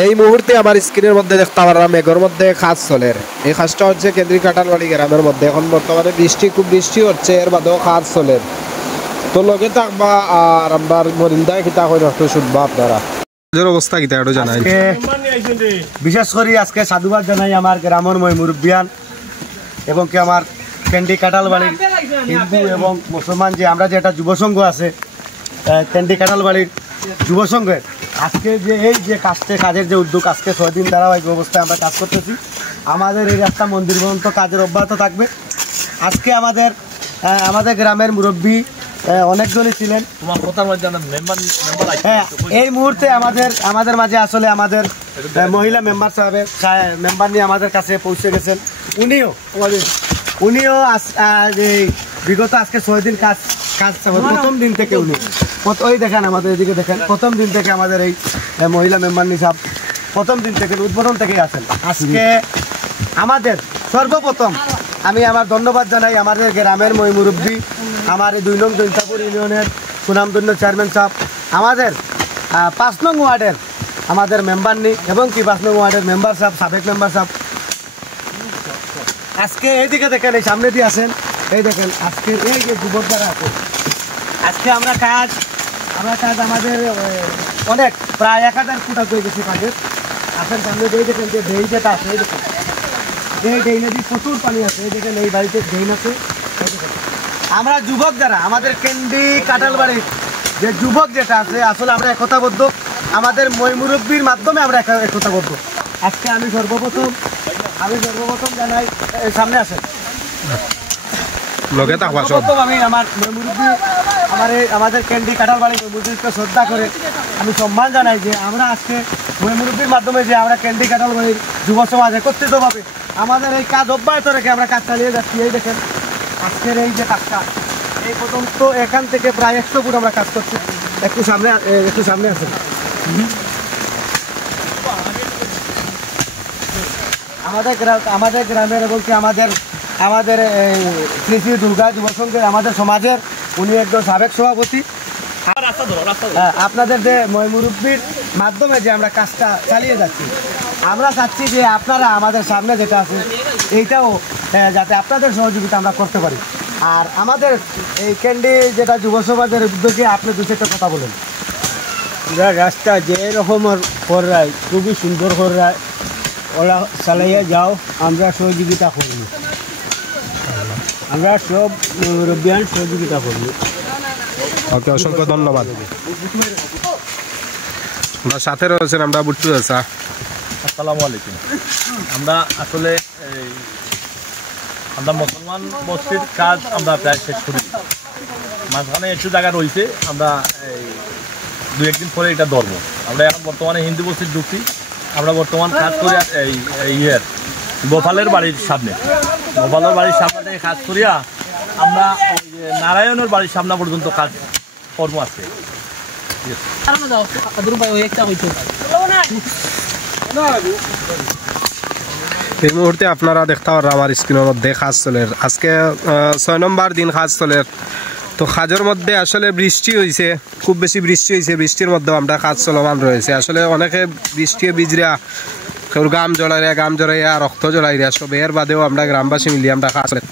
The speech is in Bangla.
এই মুহূর্তে আমার স্ক্রিনের মধ্যে দেখতে পারলাম মেঘের মধ্যে খাস চলের। এই খাসটা হচ্ছে কেন্দ্রী কাটালবাড়ি গ্রামের মধ্যে। এখন বর্তমানে খুব বৃষ্টি হচ্ছে, এর বাদেও খাস চলের। তো লগে থাকবা আর আমরা মরিন্দায় কিতা করে একটু শুনবা আপনারা অবস্থা কিতা একটু জানাই। বিশেষ করে আজকে সাধুবাদ জানাই আমার গ্রামের মুরব্বিয়ান এবং কি আমার কেন্দ্রী কাটালবাড়ির হিন্দু এবং মুসলমান যে আমরা যে একটা যুবসংঘ আছে কেন্দ্রী কাটালবাড়ির যুবসংঘের আজকে যে এই যে কাজের যে উদ্যোগ আজকে 6 দিন ধারাবাহিক অবস্থায় আমরা কাজ করতেছি। আমাদের এই রাস্তা মন্দির পর্যন্ত কাজের অব্যাহত থাকবে। আজকে আমাদের গ্রামের মুরব্বী অনেকজনই ছিলেন। হ্যাঁ, এই মুহূর্তে আমাদের মাঝে আসলে আমাদের মহিলা মেম্বার নিয়ে আমাদের কাছে পৌঁছে গেছেন। উনিও বিগত আজকে 6 দিন কাজ প্রথম দিন থেকে উনি ওই দেখেন আমাদের এদিকে দেখেন প্রথম দিন থেকে আমাদের এই মহিলা মেম্বার নিসাব প্রথম দিন থেকে উদ্বোধন থেকেই আছেন। আজকে আমাদের সর্বপ্রথম আমি আমার ধন্যবাদ জানাই আমাদের গ্রামের মুরব্বী আমার এই 2 নং দৈতাপুর ইউনিয়নের সুনামধন্য চেয়ারম্যান সাহেব, আমাদের 5 নং ওয়ার্ডের আমাদের মেম্বার নি এবং কি 5 নং ওয়ার্ডের মেম্বার সাহেব সাবেক মেম্বার সাহেব। আজকে এইদিকে দেখেন এই সামনে দিয়ে আসেন, এই দেখেন আজকে এই যে যুবক যারা আছে আজকে আমরা কাজ আমাদের অনেক প্রায় 1000 ফুট হয়ে গেছি কাজের। আসেন সামনে দিয়ে দেখেন যে ডেই যেটা আছে এই দেখেন এই ডেই নদী প্রচুর পানি আছে, এই দেখেন এই বাড়িতে ডেইন আছে। আমরা যুবক যারা আমাদের কেন্দ্রী কাটালবাড়ির যে যুবক যেটা আছে আসলে আমরা একতাবদ্ধ, আমাদের মুরব্বীর মাধ্যমে আমরা একতাবদ্ধ। আজকে আমি সর্বপ্রথম জানাই সামনে আসেন আমি আমার মুরব্বী আমাদের কেন্দ্রী কাটালবাড়ি মুরব্বীকে শ্রদ্ধা করে আমি সম্মান জানাই যে আমরা আজকে মুরব্বীর মাধ্যমে যে আমরা কেন্দ্রী কাটালবাড়ির যুব সমাজ একত্রিতভাবে আমাদের এই কাজ অব্যাহত রেখে আমরা কাজ চালিয়ে যাচ্ছি। এই দেখেন আজকের এই যে কাজটা এই পর্যন্ত এখান থেকে প্রায় 100 ফুট আমরা কাজ করছি। একটু সামনে আসেন। আমাদের গ্রামের এবং কি আমাদের শ্রী শ্রী দুর্গা যুব সংঘের আমাদের সমাজের উনি একজন সাবেক সভাপতি। আপনাদের যে মুরব্বীর মাধ্যমে যে আমরা কাজটা চালিয়ে যাচ্ছি, আমরা চাচ্ছি যে আপনারা আমাদের সামনে যেটা আছে এইটাও যাতে আপনাদের সহযোগিতা আমরা করতে পারি। আর আমাদের এই কেন্দ্রে যেটা যুব সমাজের উদ্যোগে আপনি 2-4টা কথা বলেন। রাস্তা যে রকমের করায় খুবই সুন্দর করায় ওরা চালাইয়া যাও, আমরা সহযোগিতা করব, আমরা সব মুরব্বিয়ান সহযোগিতা করব। ওকে, অসংখ্য ধন্যবাদ। আমরা সাথে রয়েছেন আমরা বুট্টু চাচা। আসসালামু আলাইকুম। আমরা আসলে আমরা মুসলমান বস্তির কাজ আমরা প্রায় শেষ করি, মাঝখানে একটু জায়গা রয়েছে, আমরা 2-1 দিন পরে এটা ধরবো। আমরা এখন বর্তমানে হিন্দু বস্তির ঢুকছি। আমরা বর্তমান কাজ করি গোপালের বাড়ির সামনে থেকে কাজ করিয়া আমরা নারায়ণের বাড়ির সামনে পর্যন্ত কাজ কর্ম আছে। এই মুহূর্তে আপনারা দেখতে পারেন আমার স্ক্রিনের মধ্যে কাজ চলের। আজকে 6 নম্বর দিন কাজ চলের। তো কাজের মধ্যে আসলে বৃষ্টি হয়েছে, খুব বেশি বৃষ্টি হয়েছে। বৃষ্টির মধ্যেও আমরা কাজ চলমান রয়েছে। আসলে অনেকে বৃষ্টি বিজরা কেউ গাম জড়াইয়া রক্ত জড়াইয়া সব এর বাদেও আমরা গ্রামবাসী মিলিয়ে আমরা কাজ চলে।